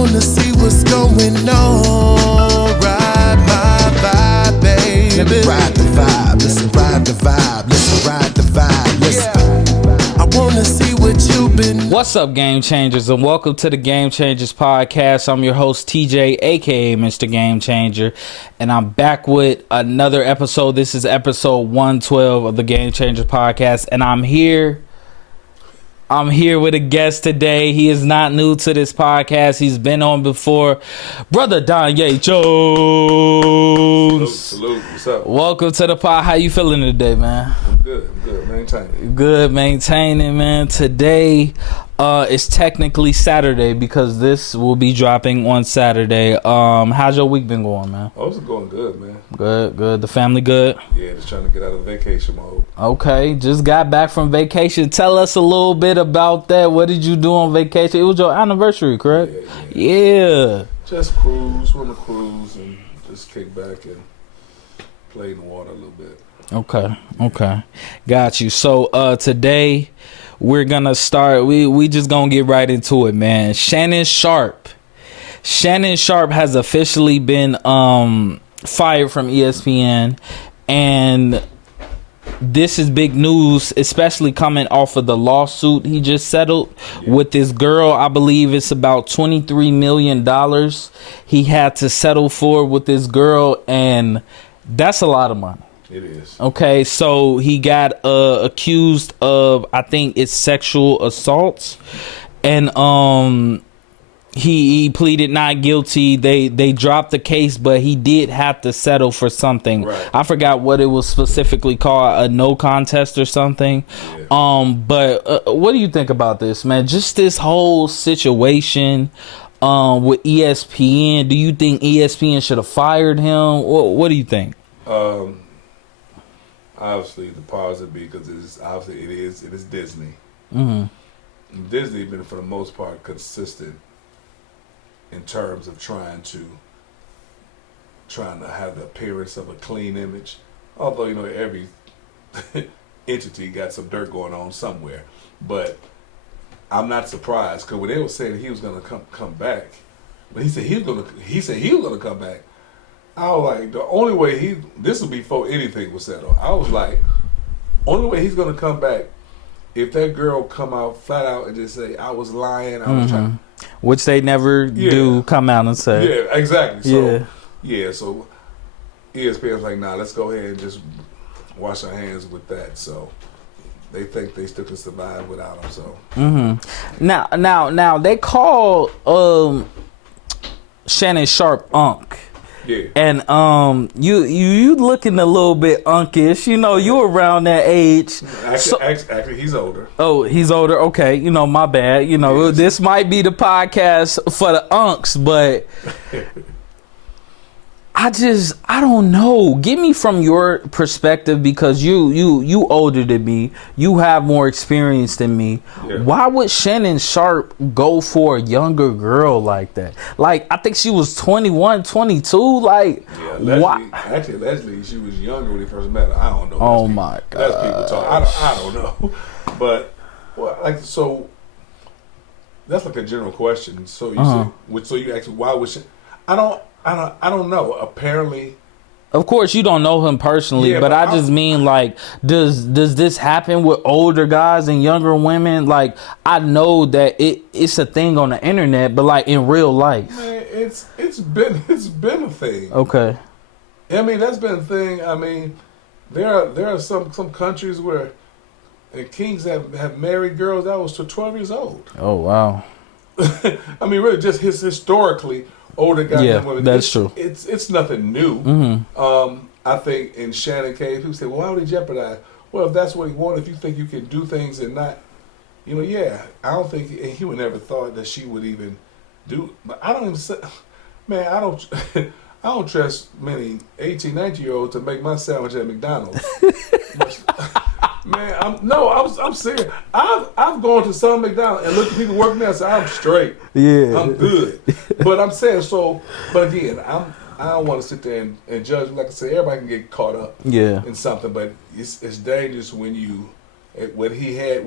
wanna see what's going on. Ride my vibe, baby. Let me ride the vibe. Listen, ride the vibe. Listen, ride the vibe. Listen. I wanna see what you've been. What's up, Game Changers, and welcome to the Game Changers Podcast. I'm your host, TJ, aka Mr. Game Changer, and I'm back with another episode. This is episode 112 of the Game Changers Podcast, and I'm here with a guest today. He is not new to this podcast. He's been on before. Brother Donyea Jones. Salute. What's up? Welcome to the pod. How you feeling today, man? I'm good. Maintaining. Good, maintaining, man. Today is technically Saturday because this will be dropping on Saturday. How's your week been going, man? Oh, it's going good, man. Good. The family good? Yeah, just trying to get out of vacation mode. Okay, just got back from vacation. Tell us a little bit about that. What did you do on vacation? It was your anniversary, correct? Yeah. Just cruise, went on a cruise, and just kick back and play in the water a little bit. Okay. Got you. So today we're gonna start. We just gonna get right into it, man. Shannon Sharpe has officially been fired from ESPN, and this is big news, especially coming off of the lawsuit he just settled with this girl. I believe it's about $23 million he had to settle for with this girl, and that's a lot of money. It is. Okay, so he got accused of, I think it's sexual assaults, and he pleaded not guilty. They dropped the case, but he did have to settle for something. Right. I forgot what it was specifically called, a no contest or something. Yeah. But what do you think about this, man? Just this whole situation with ESPN. Do you think ESPN should have fired him? What do you think? Obviously, the powers that be, because it is Disney. Mm-hmm. Disney been for the most part consistent in terms of trying to have the appearance of a clean image. Although every entity got some dirt going on somewhere, but I'm not surprised because when they were saying he was going to come back, but he said he was going to come back. I was like, the only way this was before anything was settled. I was like, only way he's gonna come back if that girl come out flat out and just say I was lying. I was trying, which they never do come out and say. Yeah, exactly. So ESPN's like, nah, let's go ahead and just wash our hands with that. So they think they still can survive without him. So now they call Shannon Sharpe Unc. Yeah. And you looking a little bit unkish. You around that age. Actually, he's older. Oh, he's older. Okay, my bad. Yes. This might be the podcast for the unks, but I don't know. Give me from your perspective, because you older than me. You have more experience than me. Yeah. Why would Shannon Sharpe go for a younger girl like that? Like, I think she was 21, 22. Like, why? Actually, allegedly, she was younger when he first met her. I don't know. Oh my God. That's people talk. I don't know. But so that's like a general question. So you you ask, why would she? I don't know. Apparently, of course, you don't know him personally, but I just mean, like, does this happen with older guys and younger women? Like, I know that it's a thing on the internet, but like in real life, man, it's been a thing. Okay. I mean, that's been a thing. I mean, there are some countries where kings have married girls that was to 12 years old. Oh wow. I mean, really, just historically. Older guys and women. That's true. It's nothing new. Mm-hmm. I think in Shannon case, people say, well, why would he jeopardize? Well, if that's what he wanted, if you think you can do things and not, I don't think he would never thought that she would even do. But I don't even say, man, I don't trust many 18, 19-year-olds to make my sandwich at McDonald's. Man, I'm serious. I've gone to some McDonald's and looked at people working there and said, I'm straight. Yeah. I'm good. But I'm saying but again, I don't want to sit there and judge. Like I said, everybody can get caught up in something, but it's dangerous when what he had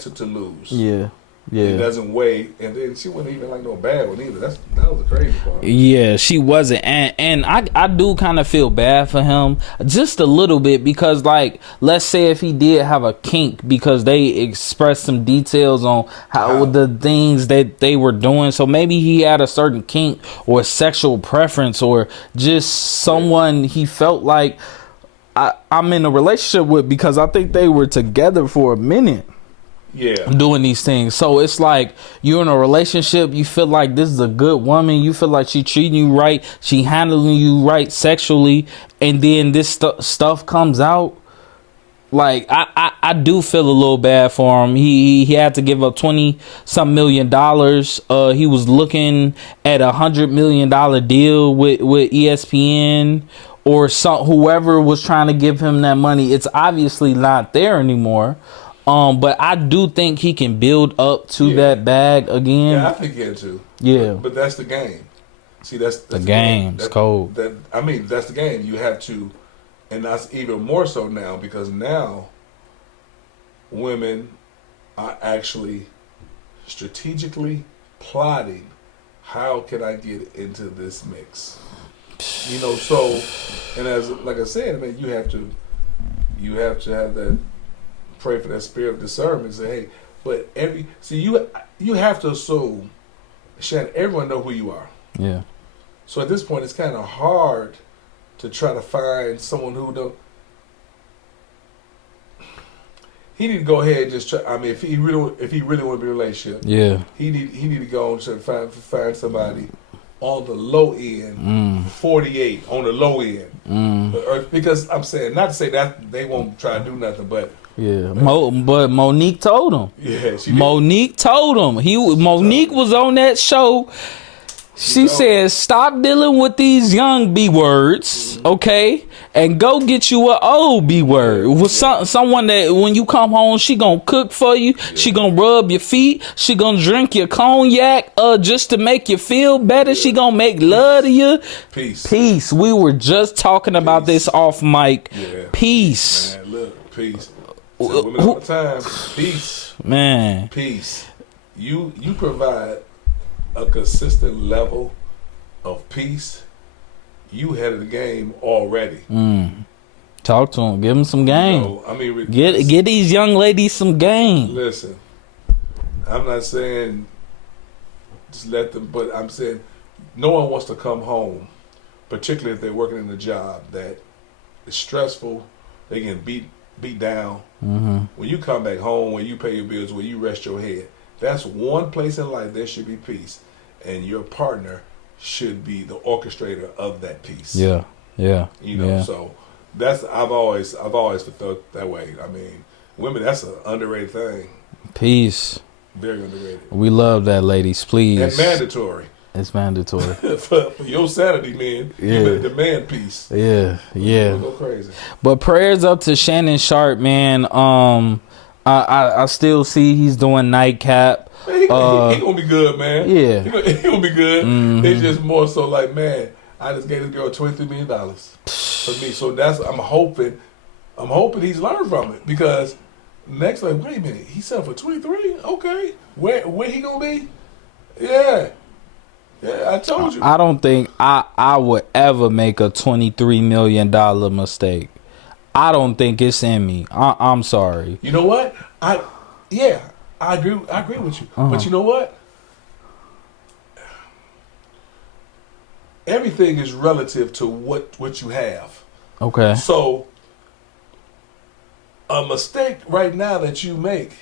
to lose. Yeah. Yeah. It doesn't weigh, and then she wasn't even like no bad one either. That was the crazy part. Yeah, she wasn't, and I do kind of feel bad for him just a little bit, because like, let's say if he did have a kink, because they expressed some details on how the things that they were doing, so maybe he had a certain kink or sexual preference or just someone he felt like I'm in a relationship with, because I think they were together for a minute. Yeah, doing these things. So it's like you're in a relationship, you feel like this is a good woman, you feel like she treating you right, she handling you right sexually, and then this stuff comes out. Like I do feel a little bad for him. He had to give up $20-some million. He was looking at $100 million deal with ESPN or whoever was trying to give him that money. It's obviously not there anymore. But I do think he can build up to that bag again. Yeah, I think he can too. Yeah, but that's the game. See, that's the game. It's cold. That's the game. You have to, and that's even more so now, because now women are actually strategically plotting, how can I get into this mix? You know, so, and as like I said, man, you have to have that. Pray for that spirit of discernment and say, hey, but you have to assume, Shannon, everyone know who you are. Yeah. So at this point, it's kind of hard to try to find someone who don't. He need to go ahead and just try. I mean, if he really want to be in a relationship, yeah, he need to go and try to find somebody on the low end, 48 on the low end, because I'm saying, not to say that they won't try to do nothing, but. Yeah, but Monique told him. Yeah, Monique told him. Monique was on that show. She said, "Stop dealing with these young B words, okay, and go get you an old B word with someone that when you come home, she gonna cook for you. Yeah. She gonna rub your feet. She gonna drink your cognac, just to make you feel better. Yeah. She gonna make love to you. Peace. We were just talking about this off mic. Yeah. Peace. Man, look, peace. Tell women all the time, peace, man, peace. You provide a consistent level of peace. You head of the game already. Talk to them, give them some game. You know, I mean, get these young ladies some game. Listen, I'm not saying just let them, but I'm saying no one wants to come home, particularly if they're working in a job that is stressful. They get beat down. When you come back home, when you pay your bills, when you rest your head, that's one place in life there should be peace, and your partner should be the orchestrator of that peace. Yeah. You know, so that's I've always felt that way. I mean, women, that's an underrated thing. Peace. Very underrated. We love that, ladies. Please. And mandatory. It's mandatory. for your sanity, man. You better demand peace. Yeah. Go crazy. But prayers up to Shannon Sharpe, man. I still see he's doing nightcap. Man, he gonna be good, man. Yeah. He gonna be good. It's just more so like, man, I just gave this girl $23 million for me. So I'm hoping he's learned from it, because next, like, wait a minute, he said for 23? Okay. Where he gonna be? Yeah. Yeah, I told you. I don't think I would ever make a $23 million mistake. I don't think it's in me. I'm sorry. You know what? I agree with you. But you know what? Everything is relative to what you have. Okay. So a mistake right now that you make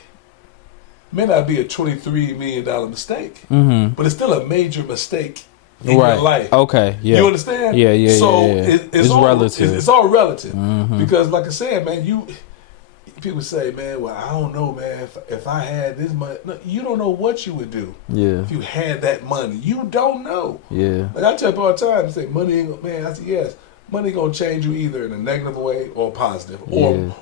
may not be a $23 million mistake, but it's still a major mistake in your life. Okay, yeah. You understand? Yeah. So yeah. It's all relative. It's all relative. Because, like I said, man, people say, man, well, I don't know, man, if I had this money. No, you don't know what you would do if you had that money. You don't know. Yeah. Like I tell people all the time, they say, money ain't gonna, man, I say, yes, money gonna change you either in a negative way or positive,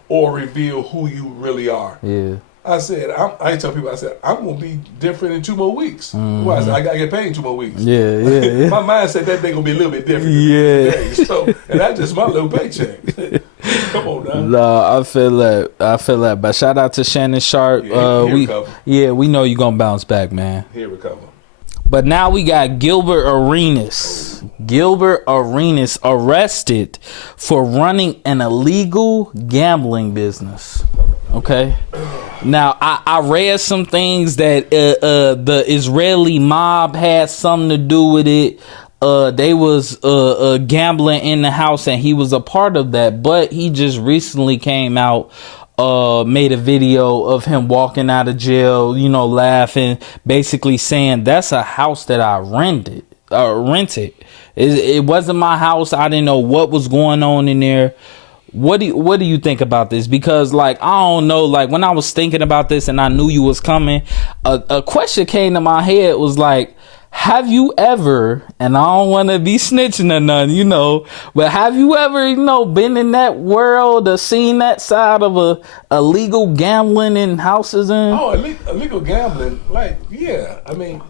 or reveal who you really are. Yeah. I said, I tell people, I said, I'm going to be different in 2 more weeks. Why? I said, I got to get paid in 2 more weeks. Yeah. My mind said that day going to be a little bit different. Yeah. So, and that's just my little paycheck. Come on now. No, I feel that. But shout out to Shannon Sharpe. We know you're going to bounce back, man. He'll recover. But now we got Gilbert Arenas. Gilbert Arenas arrested for running an illegal gambling business. Okay. Now, I read some things that the Israeli mob had something to do with it. They was gambling in the house, and he was a part of that. But he just recently came out, made a video of him walking out of jail, laughing, basically saying that's a house that I rented. It wasn't my house. I didn't know what was going on in there. What do you think about this? Because I don't know, when I was thinking about this and I knew you was coming, a question came to my head was have you ever, and I don't want to be snitching or none, but have you ever, been in that world or seen that side of a legal gambling in houses? Illegal gambling, yeah. I mean,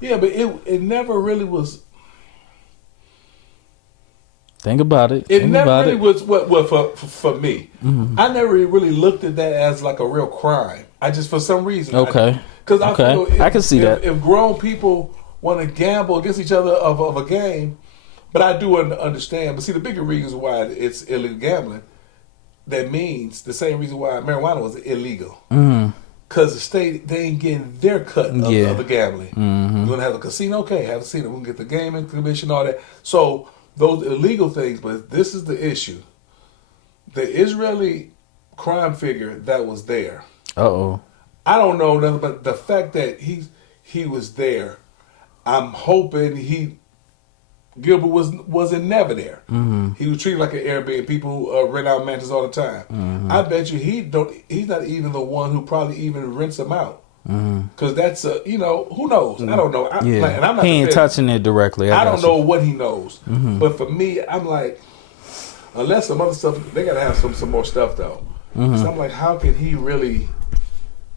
yeah, but it never really was. Think about it. It never really was what for me. Mm-hmm. I never really looked at that as a real crime. I just, for some reason. Okay. Because I feel I can see that. If grown people want to gamble against each other of a game, but I do understand. But see, the bigger reason why it's illegal gambling, that means the same reason why marijuana was illegal. Because the state, they ain't getting their cut of the gambling. Mm-hmm. You're going to have a casino? Okay, have a casino. We're going to get the gaming commission, all that. So those illegal things, but this is the issue. The Israeli crime figure that was there. Uh-oh. I don't know nothing, but the fact that he was there, I'm hoping Gilbert wasn't never there. Mm-hmm. He was treated like an Airbnb. People rent out mansions all the time. Mm-hmm. I bet you he's not even the one who probably even rents them out. Because that's who knows? I don't know. And I'm not he ain't touching it directly. I don't know what he knows. Mm-hmm. But for me, I'm unless some other stuff, they got to have some more stuff though. Mm-hmm. So I'm how can he really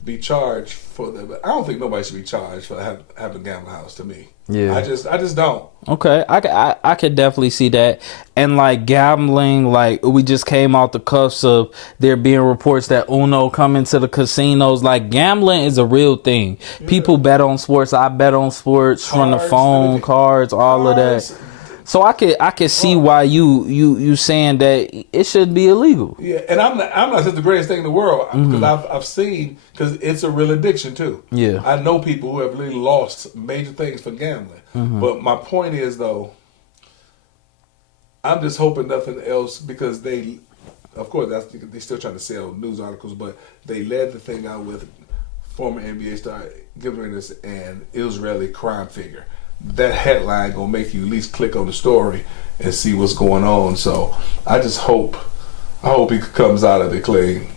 be charged for that? But I don't think nobody should be charged for having a gambling house. To me, yeah, I just don't. Okay, I could definitely see that. And gambling, we just came out the cuffs of there being reports that Uno coming to the casinos. Gambling is a real thing. Yeah. People bet on sports. I bet on sports from the phone, cards, all of that. So I could see why you saying that it should be illegal. Yeah, and I'm not saying the greatest thing in the world, because I've seen, because it's a real addiction too. Yeah, I know people who have really lost major things for gambling. Mm-hmm. But my point is though, I'm just hoping nothing else, because of course they're still trying to sell news articles, but they led the thing out with former NBA star Gilbert Arenas and Israeli crime figure. That headline gonna make you at least click on the story and see what's going on. So I just hope he comes out of it clean.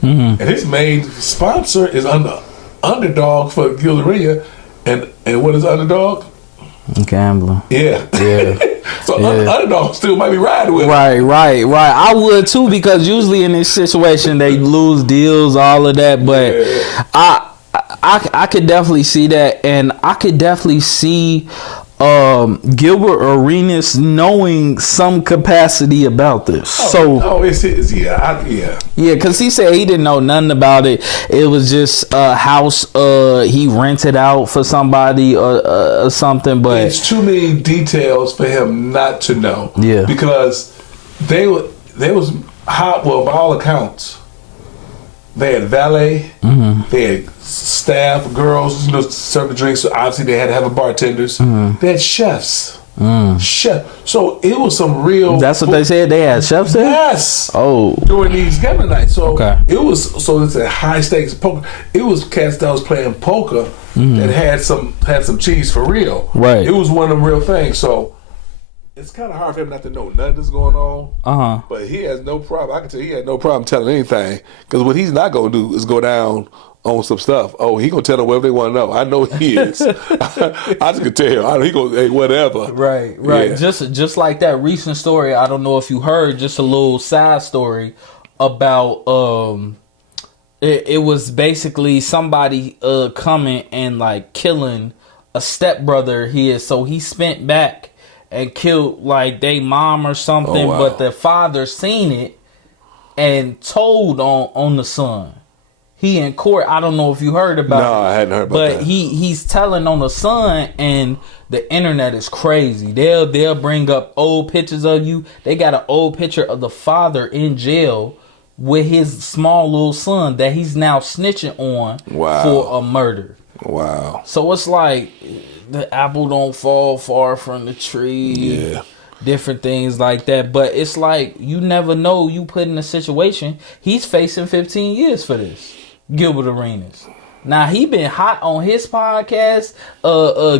Mm-hmm. And his main sponsor is Underdog for Gilbert Arenas, and what is Underdog? Gambling. Yeah. So Underdog still might be riding with him. Right. I would too, because usually in this situation they lose deals, all of that. But I could definitely see that, and I could definitely see Gilbert Arenas knowing some capacity about this. It's his, yeah, because he said he didn't know nothing about it. It was just a house he rented out for somebody or something. But it's too many details for him not to know. Yeah, because they was hot. Well, by all accounts, they had valet. Mm-hmm. They had staff, girls, serving drinks. So obviously, they had to have a bartenders. Mm-hmm. They had chefs. Chef. So it was some real. That's what they said. They had chefs there. Yes. Oh. During these gambling nights, so it was. So it's a high stakes poker. It was cats that was playing poker that had some cheese for real. Right. It was one of them real things. So it's kind of hard for him not to know nothing that's going on. But he has no problem. I can tell you, he had no problem telling anything, because what he's not going to do is go down on some stuff. Oh, he gonna tell them whatever they want to know. I know he is. I just can tell. He gonna whatever. Right. Yeah. Just like that recent story. I don't know if you heard. Just a little side story about It was basically somebody coming and like killing a stepbrother here. So he spent back and killed like they mom or something. Oh, wow. But the father seen it and told on the son. He in court. I don't know if you heard about it. No, I hadn't heard about that. But he's telling on the son, and the internet is crazy. They'll bring up old pictures of you. They got an old picture of the father in jail with his small little son that he's now snitching on for a murder. Wow. So it's like the apple don't fall far from the tree. Yeah. Different things like that. But it's like you never know. You put in a situation. He's facing 15 years for this. Gilbert Arenas. Now he been hot on his podcast,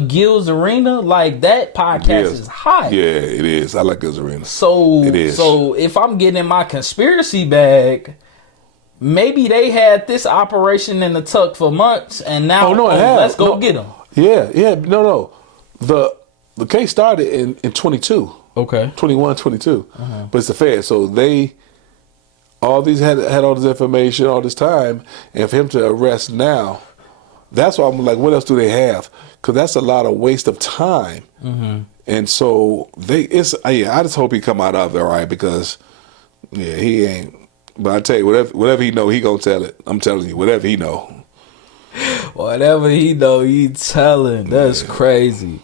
Gil's Arena. Like that podcast is hot. Yeah, it is. I like Gil's Arena. So it is. So if I'm getting in my conspiracy bag, maybe they had this operation in the tuck for months, and now let's go get them. Yeah. No. The case started in 22. Okay. 21, 22. But it's the Fed, so they. All these had all this information all this time, and for him to arrest now, that's why I'm like, what else do they have? Because that's a lot of waste of time. And so I just hope he come out of it all right, because he ain't. But I tell you, whatever he know, he gonna tell it. I'm telling you, whatever he know. Whatever he know, he telling. That's crazy.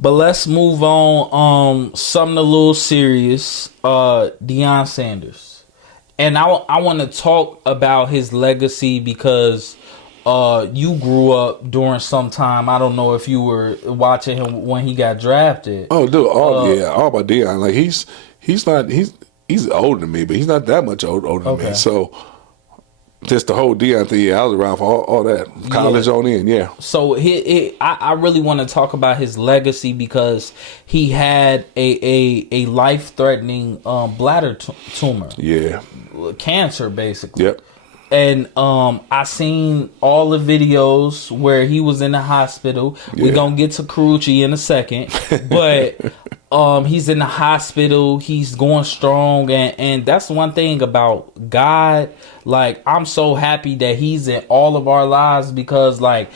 But let's move on. Something a little serious. Deion Sanders. And I want to talk about his legacy because you grew up during some time. I don't know if you were watching him when he got drafted. Oh, dude, all about Deion. Like he's older than me, but he's not that much older than me. So just the whole Deion thing, I was around for all that college on in. So I really want to talk about his legacy because he had a life-threatening bladder tumor. Yeah. Cancer, basically. Yep. And I seen all the videos where he was in the hospital. Yeah. We're gonna get to Carucci in a second. But he's in the hospital, he's going strong, and that's one thing about God. Like, I'm so happy that he's in all of our lives, because like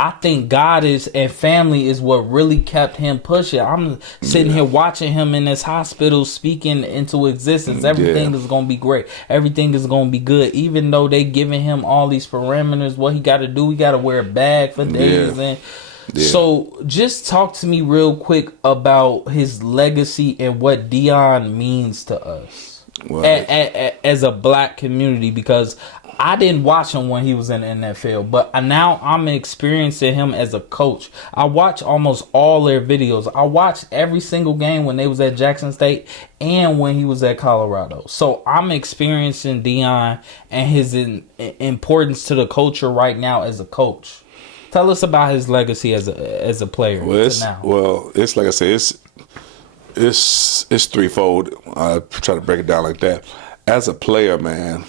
I think God and family is what really kept him pushing. I'm sitting here watching him in this hospital speaking into existence. Everything is going to be great. Everything is going to be good. Even though they giving him all these parameters, what he got to do, he got to wear a bag for days. So just talk to me real quick about his legacy and what Deion means to us as a black community, because I didn't watch him when he was in the NFL, but now I'm experiencing him as a coach. I watch almost all their videos. I watched every single game when they was at Jackson State and when he was at Colorado. So I'm experiencing Deion and his importance to the culture right now as a coach. Tell us about his legacy as a player. It's like I said, it's threefold. I try to break it down like that. As a player, man.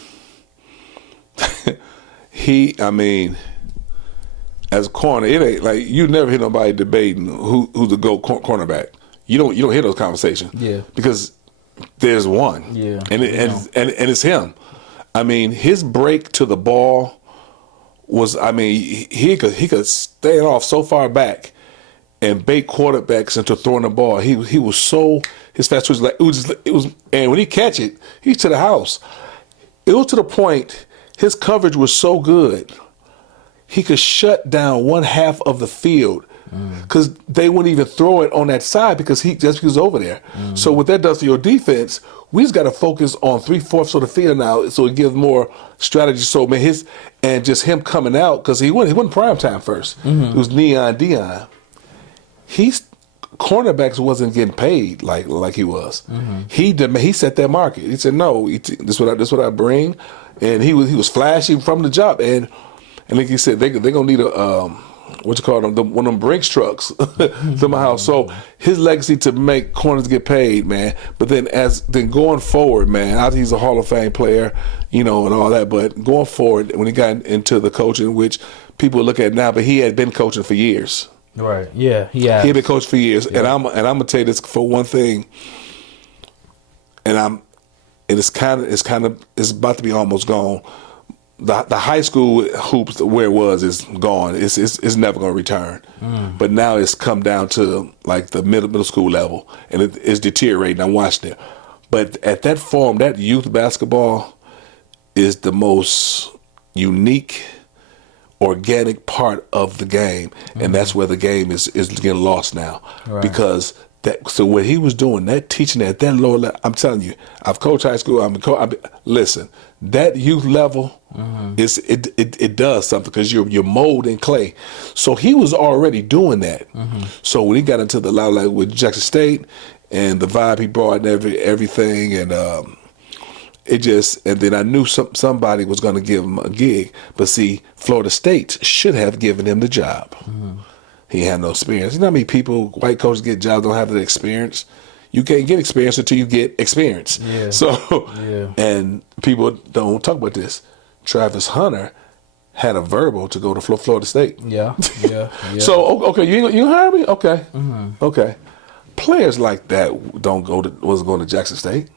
As a corner, it ain't like you never hear nobody debating who's the GOAT cornerback. You don't hear those conversations. Yeah, because there's one. Yeah, and it's him. I mean, his break to the ball was. I mean, he could stand off so far back and bait quarterbacks into throwing the ball. He was so, his fast twitch, like it was, and when he catch it, he's to the house. It was to the point. His coverage was so good, he could shut down one half of the field because they wouldn't even throw it on that side because he was over there. So what that does for your defense, we just got to focus on 3/4 of the field now, so it gives more strategy. So man, just him coming out, because he went prime time first. It was Neon Deion. Cornerbacks wasn't getting paid like he was. He set that market. He said, no, this what I bring. And he was flashy from the job, and like you said, they're gonna need a one of them Brinks trucks to my house. So his legacy to make corners get paid, man. But then going forward, man, I think he's a Hall of Fame player, and all that. But going forward, when he got into the coaching, which people look at now, but he had been coaching for years. Right. Yeah. He had been coaching for years, and I'm gonna tell you this for one thing, it's about to be almost gone. the high school hoops where it was is gone. It's never going to return. But now it's come down to like the middle school level, and it's deteriorating. I'm watching it. But at that form, that youth basketball is the most unique, organic part of the game, and that's where the game is getting lost now. Right. Because so what he was doing, that teaching at that lower level, I'm telling you, I've coached high school. Listen, that youth level it does something because you're molding clay. So he was already doing that. So when he got into the level like with Jackson State and the vibe he brought and everything, and and then I knew somebody was going to give him a gig. But see, Florida State should have given him the job. He had no experience. You know how many people, white coaches get jobs, don't have the experience? You can't get experience until you get experience. Yeah. So, and people don't talk about this. Travis Hunter had a verbal to go to Florida State. Yeah. So, okay, you hired me? Okay. Okay. Players like that wasn't going to Jackson State.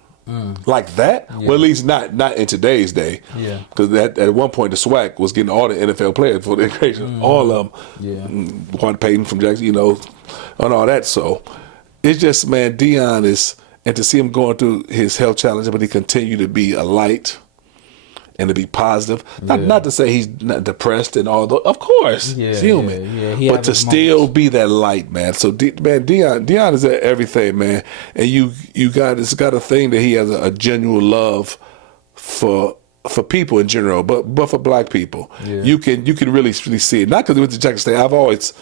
Like that? Yeah. Well, at least not in today's day. Yeah. Because at one point the SWAC was getting all the NFL players for the occasion. All of them. Yeah. Juan Payton from Jackson, and all that. So it's just, man, Deion is, and to see him going through his health challenges, but he continued to be a light and to be positive. Not to say he's not depressed and all that. Of course, he's human. But to still be that light, man. So, Deion is everything, man. And it's got a thing that he has a genuine love for people in general, but for black people, you can really see it. Not because he went to Jackson State. I've always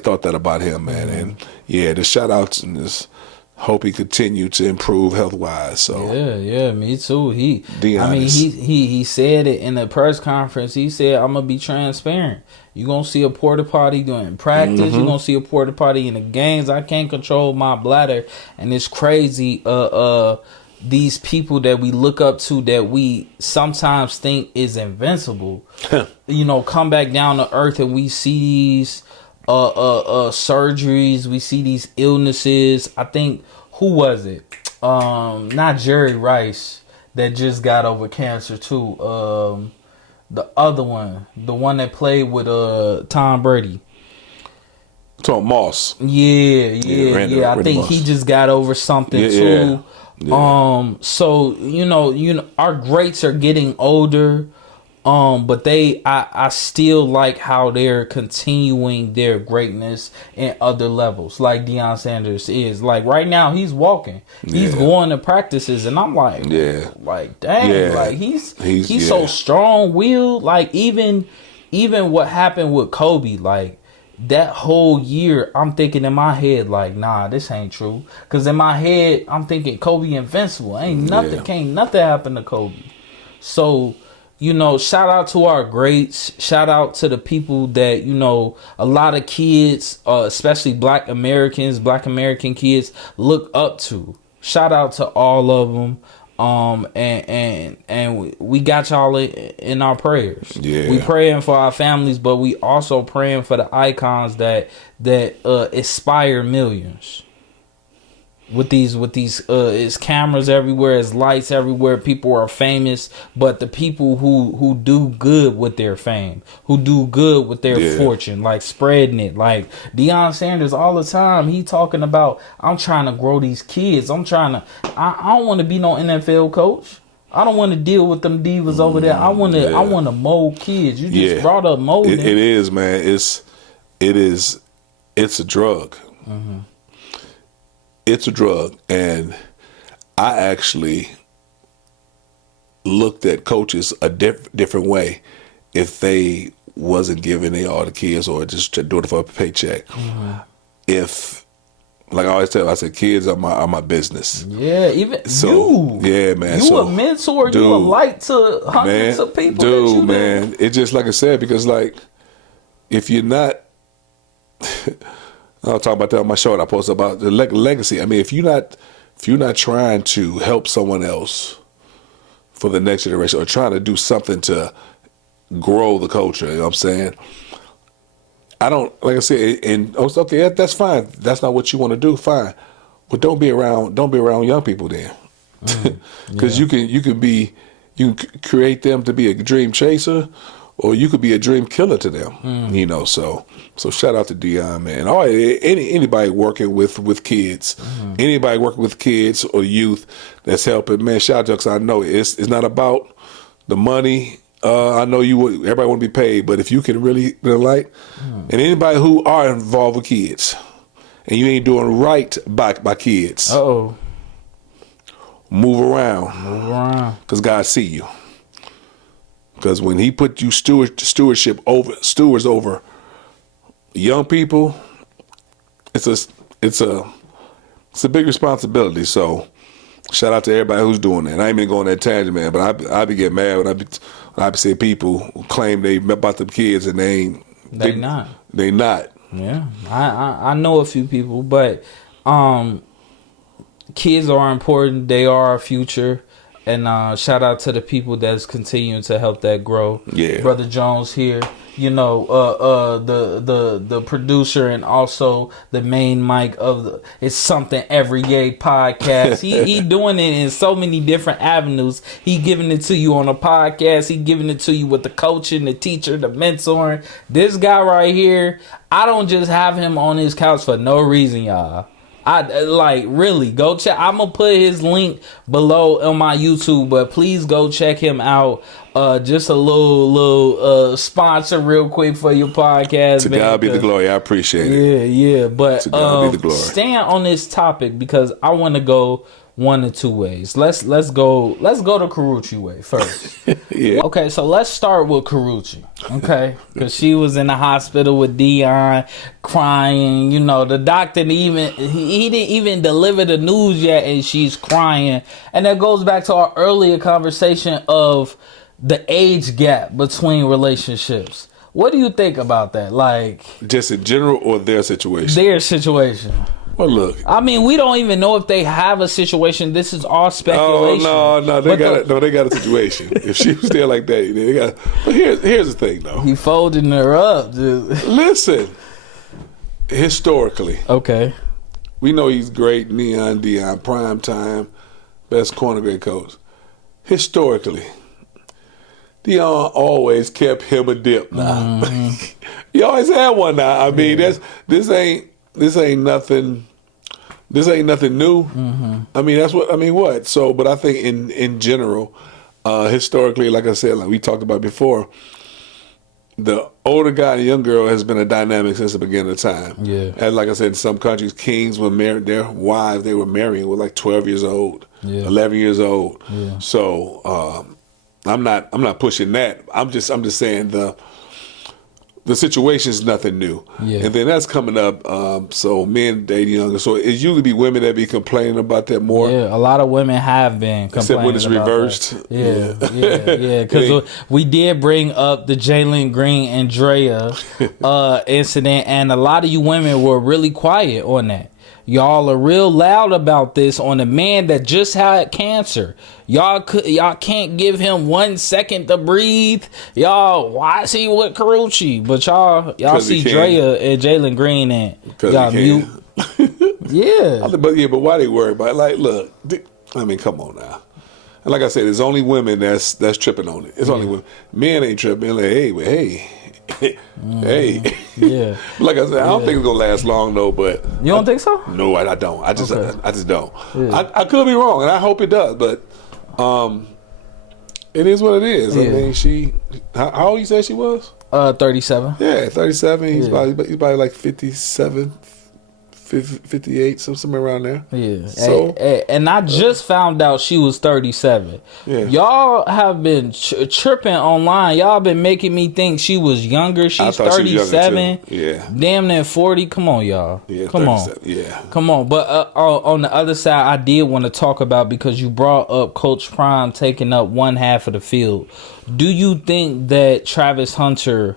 thought that about him, man. And the shout outs and this. Hope he continue to improve health wise. So me too. He said it in the press conference. He said, "I'm gonna be transparent. You're gonna see a porta potty during practice. You're gonna see a porta potty in the games. I can't control my bladder, and it's crazy. These people that we look up to that we sometimes think is invincible, come back down to earth, and we see these." Surgeries, we see these illnesses. I think, who was it? Not Jerry Rice that just got over cancer too. The other one, the one that played with Tom Brady. Tom Moss. Yeah. I think Moss. He just got over something too. Yeah. So our greats are getting older. But I still like how they're continuing their greatness in other levels, like Deion Sanders is. Like right now, he's walking, he's going to practices, and I'm like, dang, like he's so strong-willed. Like even what happened with Kobe, like that whole year, I'm thinking in my head, like, nah, this ain't true. Cause in my head, I'm thinking Kobe invincible. Can't nothing happen to Kobe. So. Shout out to our greats. Shout out to the people that, a lot of kids, especially Black American kids, look up to. Shout out to all of them. And we got y'all in our prayers. Yeah. We praying for our families, but we also praying for the icons that inspire millions. With these it's cameras everywhere, it's lights everywhere, people are famous, but the people who do good with their fame, who do good with their fortune, like spreading it, like Deion Sanders all the time, he talking about, I'm trying to grow these kids, I don't want to be no NFL coach. I don't want to deal with them divas over there. I want to mold kids. You just brought up molding. It is, man. It's a drug. Mm-hmm. It's a drug, and I actually looked at coaches a different way if they wasn't giving all the kids or just doing it for a paycheck. Mm-hmm. If, like I always tell, I said, kids are my business. Yeah, even so, you. Yeah, man. You a mentor. You a light to hundreds of people. Man. It's just like I said, because like if you're not. I'll talk about that on my show. And I post about the legacy. I mean, if you're not trying to help someone else for the next generation, or trying to do something to grow the culture, you know what I'm saying? I don't, like I said, and okay, that's fine. That's not what you want to do, fine. But don't be around young people then, because you can be You can create them to be a dream chaser, or you could be a dream killer to them. You know, so shout out to Deion, man. All right, anybody working with kids, anybody working with kids or youth that's helping, man. Shout out to, because I know it's not about the money. I know everybody want to be paid, but if you can really and anybody who are involved with kids, and you ain't doing right by kids, move around, because God see you. Because when He put you stewards over young people, it's a big responsibility. So shout out to everybody who's doing that. I ain't been going that tangent, man, but I be getting mad when I be seeing people who claim they about them kids and they not. They not. Yeah, I know a few people, but kids are important. They are our future. And shout out to the people that's continuing to help that grow. Yeah, Brother Jones here, you know, the producer and also the main mic of it's Something EveryYEA Podcast. He doing it in so many different avenues. He giving it to you on a podcast. He giving it to you with the coaching, the teacher, the mentoring. This guy right here, I don't just have him on his couch for no reason, y'all. Really go check. I'm gonna put his link below on my YouTube, but please go check him out. Just a little sponsor real quick for your podcast. To God be the glory. I appreciate it. Yeah. But to God be the glory. Staying on this topic because I want to go one of two ways. Let's go to Karuchi way first. Yeah. Okay, so let's start with Karuchi. Okay, because she was in the hospital with Deion, crying. You know, the doctor he didn't even deliver the news yet, and she's crying. And that goes back to our earlier conversation of the age gap between relationships. What do you think about that? Like, just in general, or their situation? Their situation. Well, look. I mean, we don't even know if they have a situation. This is all speculation. Oh no, they got a situation. If she was there like that, they got. But here's the thing, though. He folding her up, dude. Listen, historically, okay, we know he's great. Deion, prime time, best cornerback coach. Historically, Deion always kept him a dip. Now, he always had one. Now, I mean, this ain't nothing. This ain't nothing new. I mean, what? So, but I think in general, historically, like I said, like we talked about before, the older guy and young girl has been a dynamic since the beginning of time. Yeah. And like I said, in some countries, kings were married, their wives they were marrying were like 12 years old, 11 years old. Yeah. So I'm not pushing that. I'm just saying the situation is nothing new. Yeah. And then that's coming up. So men dating younger. So it usually be women that be complaining about that more. Yeah, a lot of women have been complaining. Except when it's about reversed. That. Yeah. Because we did bring up the Jalen Green and Drea incident, and a lot of you women were really quiet on that. Y'all are real loud about this on a man that just had cancer. Y'all can't give him 1 second to breathe. Y'all, why is he with Karuchi? But y'all see Drea and Jalen Green and y'all mute. Yeah. But why they worry about it? Like, look, I mean, come on now. And like I said, it's only women that's tripping on it. It's only women. Men ain't tripping. Like, hey. Hey, yeah. Like I said, I don't think it's gonna last long though. But you don't think so? No, I don't. I just don't. Yeah. I could be wrong, and I hope it does. But it is what it is. Yeah. I mean, how old you said she was? 37. Yeah, 37. He's probably like 57. 58, somewhere around there. Yeah. So, and I just found out she was 37. Yeah. Y'all have been tripping online. Y'all been making me think she was younger. She's 37. Yeah. Damn near 40. Come on, y'all. Yeah. Come on. Yeah. Come on. But on the other side, I did want to talk about, because you brought up Coach Prime taking up one half of the field. Do you think that Travis Hunter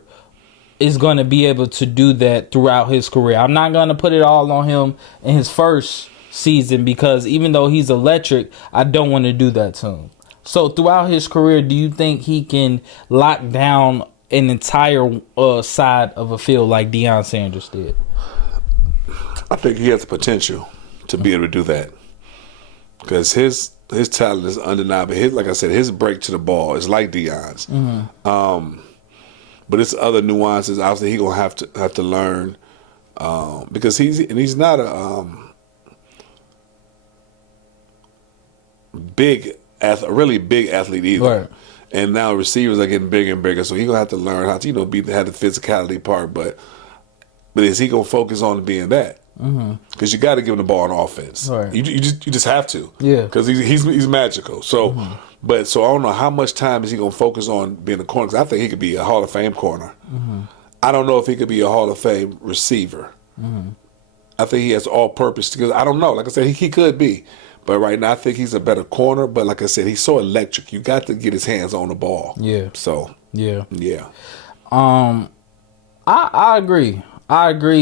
is going to be able to do that throughout his career? I'm not going to put it all on him in his first season, because even though he's electric, I don't want to do that to him. So throughout his career, do you think he can lock down an entire side of a field like Deion Sanders did? I think he has the potential to be able to do that, because his his talent is undeniable. Like I said, his break to the ball is like Deion's. But it's other nuances. Obviously, he's gonna have to learn because he's not a really big athlete either. Right. And now receivers are getting bigger and bigger, so he's gonna have to learn how to have the physicality part. But is he gonna focus on being that? Because you got to give him the ball on offense. Right. You just have to. Yeah. Because he's magical. So, so I don't know how much time is he gonna focus on being a corner. Because I think he could be a Hall of Fame corner. I don't know if he could be a Hall of Fame receiver. I think he has all-purpose. Because I don't know. Like I said, he could be. But right now, I think he's a better corner. But like I said, he's so electric. You got to get his hands on the ball. Yeah. So. Yeah. I agree.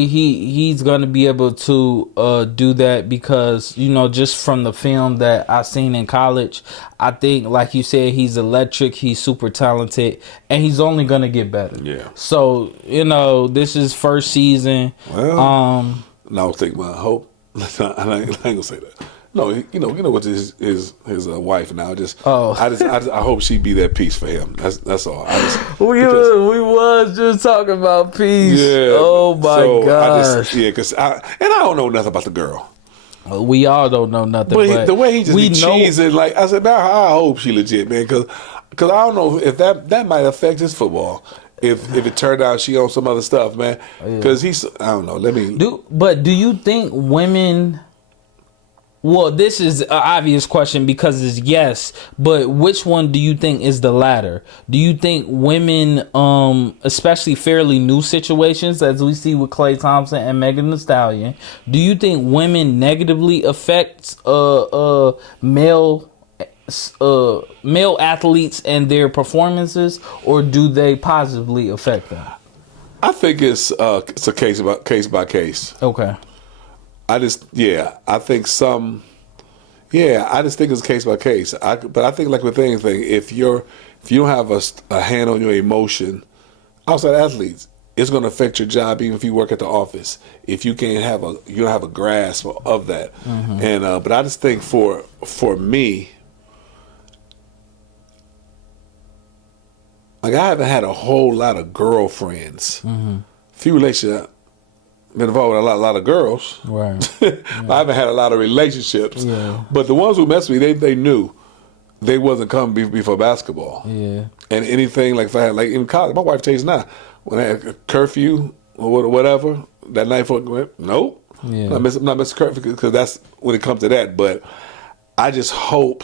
He's going to be able to do that because, just from the film that I seen in college, I think, like you said, he's electric, he's super talented, and he's only going to get better. Yeah. So, this is first season. Well, no, take my hope. I ain't going to say that. No, you know what his wife now. I hope she be that peace for him. That's all. We was just talking about peace. Yeah. Oh my gosh. Because I don't know nothing about the girl. We all don't know nothing. But the way he just be cheesing, like I said, man, I hope she legit, man. Because I don't know if that might affect his football. If it turned out she on some other stuff, man. Because I don't know. Do you think women? Well, this is an obvious question because it's yes, but which one do you think is the latter? Do you think women, especially fairly new situations, as we see with Klay Thompson and Megan Thee Stallion, do you think women negatively affect male athletes and their performances, or do they positively affect them? I think it's a case by case. Okay. I just think it's case by case. But I think like with anything, if you don't have a hand on your emotion, outside athletes, it's going to affect your job even if you work at the office. If you don't have a grasp of that. And but I just think for me, like I haven't had a whole lot of girlfriends. Few relationships. Been involved with a lot of girls. Right. I haven't had a lot of relationships. Yeah. But the ones who messed with me, they knew they wasn't coming before basketball. Yeah. And anything like if I had like in college, my wife tells you now, when I had a curfew or whatever, that night nope. Yeah. I'm not missing curfew because that's when it comes to that. But I just hope,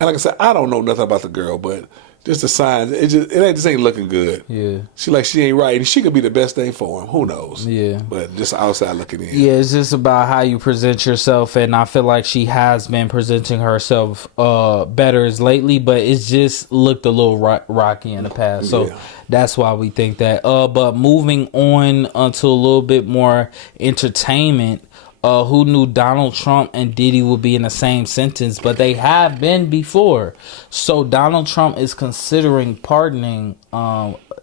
and like I said, I don't know nothing about the girl, but just the signs, it just ain't looking good. Yeah. She ain't right. And she could be the best thing for him. Who knows? Yeah. But just outside looking in. Yeah, it's just about how you present yourself. And I feel like she has been presenting herself better as lately, but it's just looked a little rocky in the past. So that's why we think that. But moving on to a little bit more entertainment. Who knew Donald Trump and Diddy would be in the same sentence, but they have been before. So Donald Trump is considering pardoning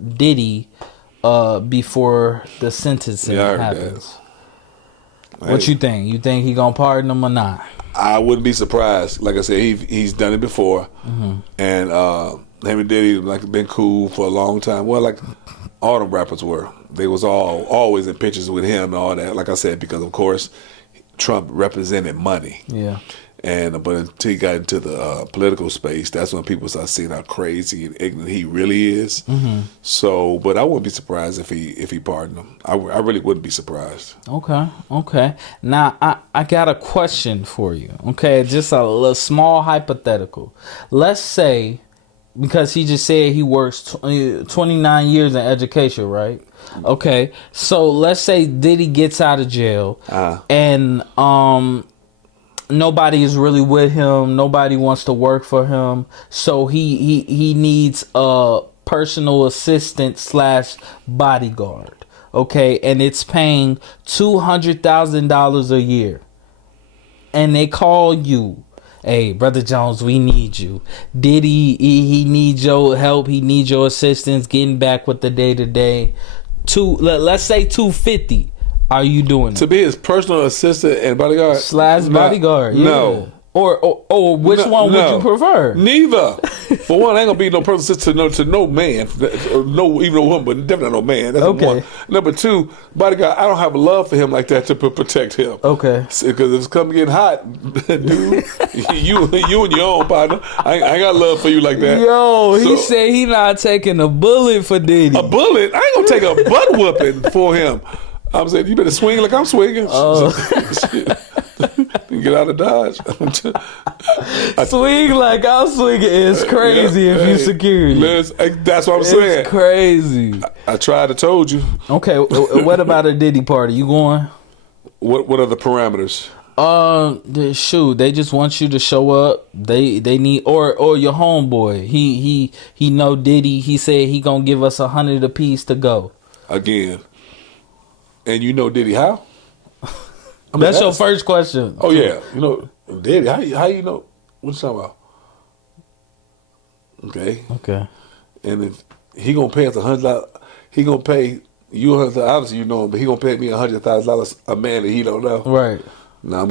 Diddy before the sentencing happens. What you think? You think he gonna pardon him or not? I wouldn't be surprised. Like I said, he's done it before, and him and Diddy been cool for a long time. Well, like all them rappers were. They was always in pictures with him and all that. Like I said, because of course Trump represented money. Yeah. But until he got into the political space, that's when people start seeing how crazy and ignorant he really is. So, but I wouldn't be surprised if he pardoned him. I really wouldn't be surprised. Okay. Now I got a question for you. Okay, just a little small hypothetical. Let's say, because he just said he works 29 years in education, right? Okay, so let's say Diddy gets out of jail and nobody is really with him. Nobody wants to work for him. So he needs a personal assistant / bodyguard. Okay, and it's paying $200,000 a year. And they call you. Hey, Brother Jones, we need you. Diddy, he needs your help. He needs your assistance getting back with the day-to-day. Let's say $250. Are you doing it? To be his personal assistant and bodyguard? / bodyguard. Yeah. No. Or which one would you prefer? Neither. For one, I ain't gonna be no person to no man, no even a woman, but definitely no man. That's one. Number two, bodyguard, I don't have a love for him like that to protect him. Okay. Because if it's coming getting hot, dude, you and your own partner, I ain't got love for you like that. Yo, he said he not taking a bullet for Diddy. A bullet? I ain't gonna take a butt whooping for him. I'm saying you better swing like I'm swinging. Get out of Dodge. Swing like I'm swinging is crazy if you security. That's what I'm saying. It's crazy. I tried to told you. Okay, what about a Diddy party? You going? What are the parameters? Shoot, they just want you to show up. They need or your homeboy. He know Diddy. He said he gonna give us 100 apiece to go. Again. And you know Diddy how? That's your first question. Oh yeah, you know Diddy. How you know? What you talking about? Okay. And if he gonna pay us $100, he gonna pay you $100. Obviously you know him, but he gonna pay me $100,000 a man that he don't know. Right. No,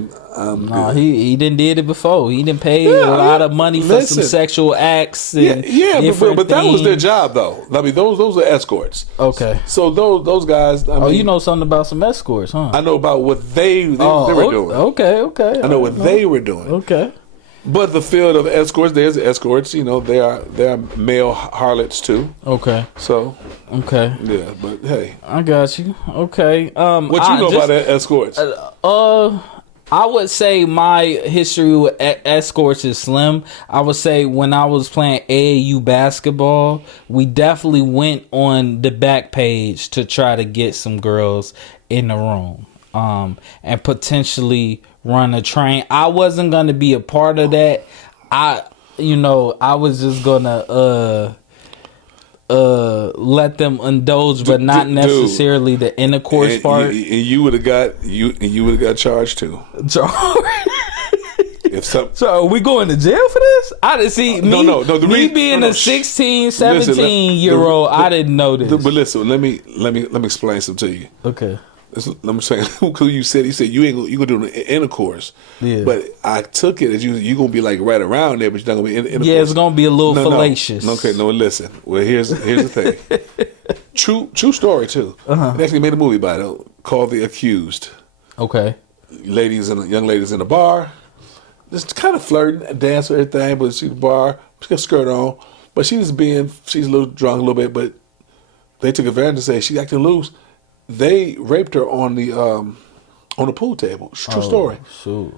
he didn't did it before. He didn't pay a lot of money for some sexual acts. And but that was their job though. I mean, those are escorts. Okay. So those guys. I mean, you know something about some escorts, huh? I know about what they were doing. Okay. I know what they were doing. Okay. But the field of escorts, there's escorts. You know, they are male harlots too. Okay. So. Okay. Yeah, but hey, I got you. Okay. What you know about escorts? I would say my history with escorts is slim. I would say when I was playing AAU basketball, we definitely went on the back page to try to get some girls in the room, and potentially run a train. I wasn't gonna be a part of that. I was just gonna let them indulge, but not necessarily the intercourse part. And you would have got charged too. So are we going to jail for this? I didn't see me being a 16, 17-year-old. I didn't know this. But listen, let me explain something to you. Okay. Let me say, because you said you gonna do an intercourse. Yeah. But I took it as you gonna be like right around there, but you're not gonna be intercourse. Yeah, it's gonna be a little fallacious. No. Okay, no. Listen. Well, here's the thing. True story too. They actually made a movie about it called The Accused. Okay. Young ladies in a bar, just kind of flirting, dance with everything, but she's in the bar, she got a skirt on, but she's a little drunk a little bit, but they took advantage and say she's acting loose. They raped her on the pool table. True story. Shoot.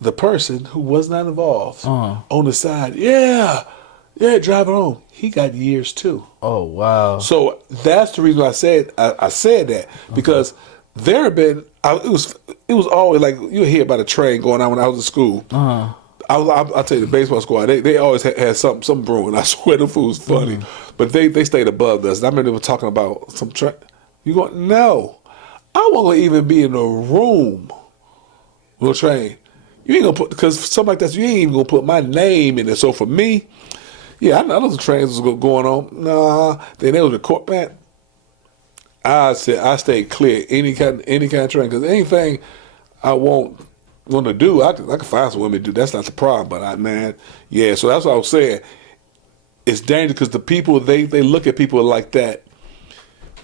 The person who was not involved on the side, drive her home. He got years too. Oh wow! So that's the reason I said that because there have been it was always like you hear about a train going on when I was in school. I'll tell you, the baseball squad, they always had something brewing. I swear the fool's funny, but they stayed above us. And I remember they were talking about some train. You going? No, I won't even be in a room with a train. You ain't gonna put, because something like that. You ain't even gonna put my name in it. So for me, I know the trains was going on. Nah, then they was a court man. I said I stayed clear any kind of train because anything I want to do, I can find some women to do. That's not the problem. But so that's what I was saying. It's dangerous because the people they look at people like that.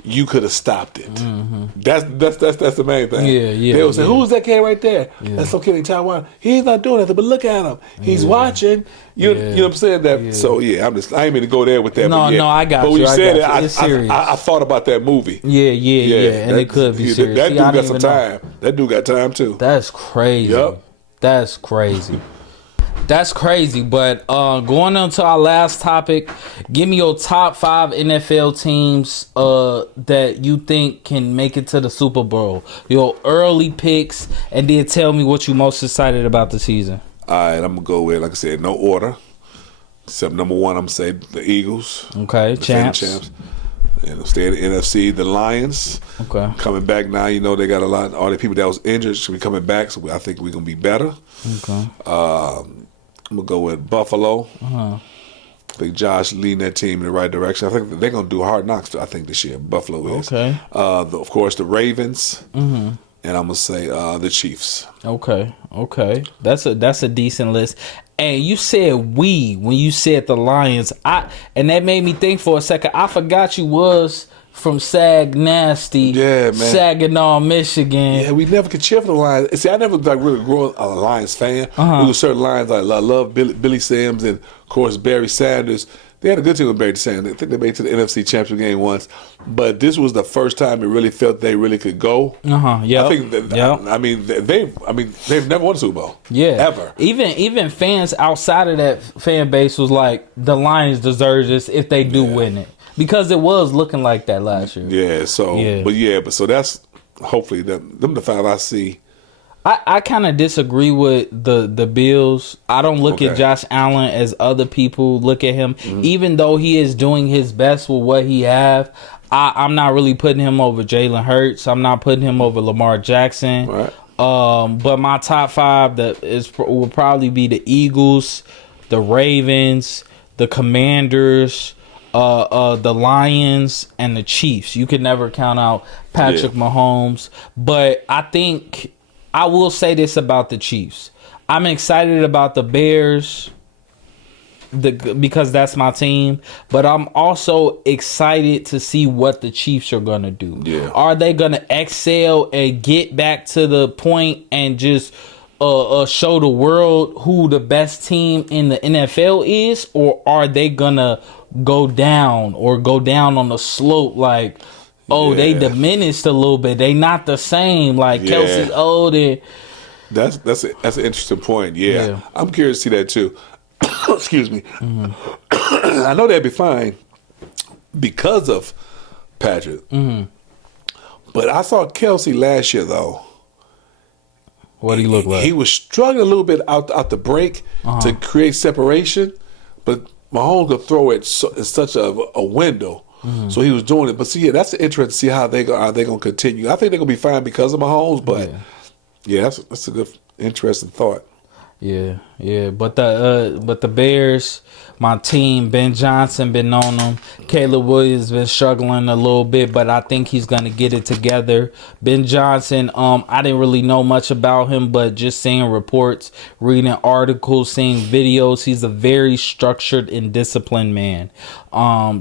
You could have stopped it. Mm-hmm. That's the main thing. They would say, "Who's that kid right there?" Yeah. That's some kid in Taiwan. He's not doing nothing, but look at him. He's watching. You know what I'm saying? That. So I ain't mean to go there with that. No, I got you. But when you said it, I thought about that movie. Yeah, and it could be serious. That dude got some time. That dude got time too. That's crazy. Yep. That's crazy. That's crazy, but going on to our last topic, give me your top 5 NFL teams that you think can make it to the Super Bowl. Your early picks, and then tell me what you're most excited about the season. All right, I'm going to go with, like I said, no order. Except number 1, I'm going to say the Eagles. Okay, champs. And stay in the NFC, the Lions. Okay. Coming back now, they got all the people that was injured should be coming back, so I think we're going to be better. Okay. I'm going to go with Buffalo. I think Josh leading that team in the right direction. I think they're going to do Hard Knocks, I think, this year. Buffalo is. Okay. Of course, the Ravens. Mm-hmm. and I'm gonna say the Chiefs. Okay. That's a decent list. And you said when you said the Lions, and that made me think for a second. I forgot you was from Sag Nasty, Yeah, man. Saginaw, Michigan. Yeah, we never could cheer for the Lions. See, I never really grew up a Lions fan. There were certain Lions I love Billy Sims and of course Barry Sanders. They had a good team with Barry Sanders. I think they made it to the NFC Championship game once, but this was the first time it really felt they really could go. Yeah. I think they've never won a Super Bowl. Yeah, ever. Even fans outside of that fan base was like, the Lions deserve this if they do win it, because it was looking like that last year. Yeah. So that's hopefully them the five I see. I kind of disagree with the Bills. I don't look at Josh Allen as other people look at him. Even though he is doing his best with what he have, I'm not really putting him over Jalen Hurts. I'm not putting him over Lamar Jackson. Right. But my top five will probably be the Eagles, the Ravens, the Commanders, the Lions, and the Chiefs. You can never count out Patrick Mahomes. But I think I will say this about the Chiefs. I'm excited about the Bears because that's my team, but I'm also excited to see what the Chiefs are going to do. Yeah. Are they going to excel and get back to the point and just show the world who the best team in the NFL is, or are they going to go down on the slope like, they diminished a little bit. They not the same. Like Kelsey's old. And that's an interesting point. Yeah. I'm curious to see that too. Excuse me. I know they'd be fine because of Patrick. But I saw Kelsey last year though. What do he look like? He was struggling a little bit out the break to create separation, but Mahomes could throw it in such a window. So he was doing it. But see, that's interesting to see how they going to continue. I think they're going to be fine because of Mahomes, but that's a good, interesting thought. Yeah. But the Bears, my team, Ben Johnson been on them. Caleb Williams been struggling a little bit, but I think he's gonna get it together. Ben Johnson, I didn't really know much about him, but just seeing reports, reading articles, seeing videos, he's a very structured and disciplined man.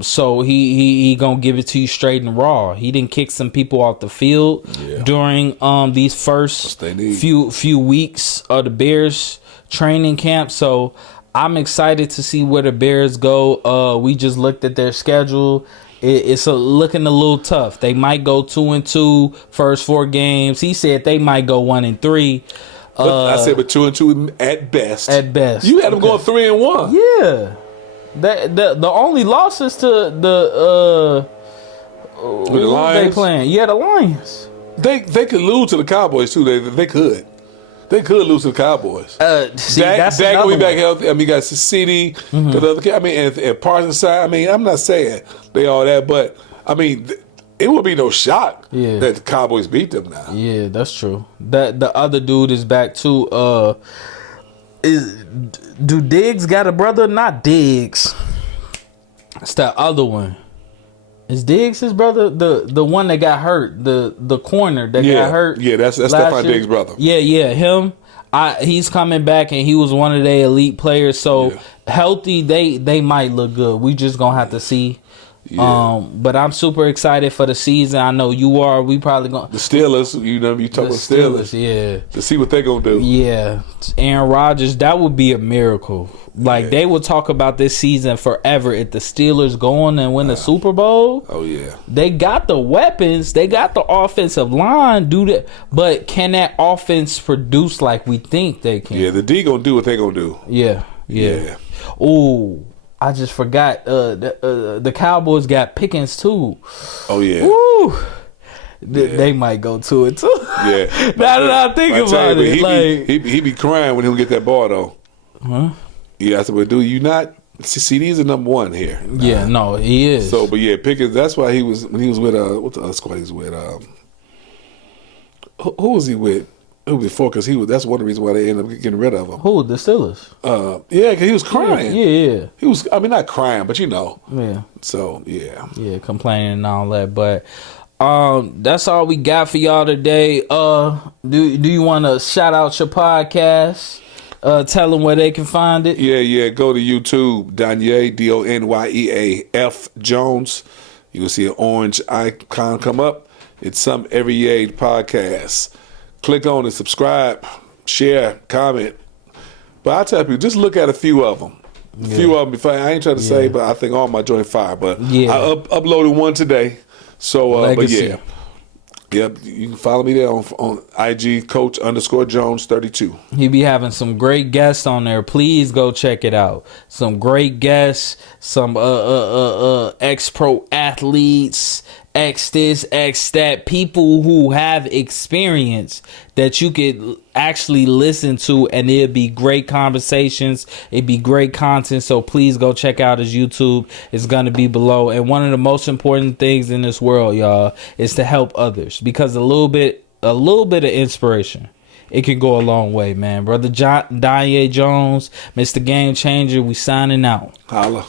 So he gonna give it to you straight and raw. He didn't kick some people off the field during these first few weeks of the Bears training camp. So I'm excited to see where the Bears go. We just looked at their schedule. It's looking a little tough. They might go 2-2 first 4 games. He said they might go 1-3. I said, but 2-2 at best. At best, you had them going 3-1. Yeah, the only losses to the Lions. They playing. Yeah, the Lions. They could lose to the Cowboys too. They could. They could lose to the Cowboys. See, Dak will be back healthy. I mean, you got CD, the other kid. I mean, and Parsons side. I mean, I'm not saying they all that, but I mean, it would be no shock that the Cowboys beat them now. Yeah, that's true. That the other dude is back too. Do Diggs got a brother? Not Diggs. It's that other one. Is Diggs his brother? The one that got hurt, the corner that got hurt. Yeah, that's Stephon Diggs' brother. Yeah, him. He's coming back, and he was one of their elite players. So healthy, they might look good. We just gonna have to see. Yeah. But I'm super excited for the season. I know you are. We probably gonna the Steelers. You talk about Steelers. Yeah, to see what they gonna do. Yeah, Aaron Rodgers. That would be a miracle. Like they will talk about this season forever if the Steelers go on and win the Super Bowl. Oh yeah, they got the weapons. They got the offensive line. Do that, but can that offense produce like we think they can? Yeah, the D gonna do what they gonna do. Yeah. Ooh. I just forgot. The Cowboys got Pickens too. Oh yeah. Woo. They might go 2-2. Yeah. Now that I think about it, he be crying when he'll get that ball though. Huh? Yeah, I said, "But do you not?" CD's the number one here. Yeah, no, he is. So, but yeah, Pickens. That's why when he was with what the other squad he was with. Who was he with? Who before? Because that's one of the reasons why they ended up getting rid of him. Who? The Steelers? Yeah, because he was crying. Yeah. He was. I mean, not crying, but Yeah. So yeah. Yeah, complaining and all that, but That's all we got for y'all today. Do you want to shout out your podcast? Tell them where they can find it. Yeah. Go to YouTube, Donyea, Donyea F Jones. You will see an orange icon come up. It's Something EveryYEA Podcast. Click on it, subscribe, share, comment. But I tell people, just look at a few of them. A few of them. I ain't trying to say, but I think all my joint fire. But I uploaded one today. So, but yeah. Yep, you can follow me there on IG, Coach_Jones32. He be having some great guests on there. Please go check it out. Some great guests, some ex-pro athletes, ex this, ex that, people who have experience that you could actually listen to, and it'd be great conversations. It'd be great content. So please go check out his YouTube. It's gonna be below. And one of the most important things in this world, y'all, is to help others, because a little bit of inspiration, it can go a long way, man. Brother Donyea Jones, Mr. Game Changer, we signing out. Holla.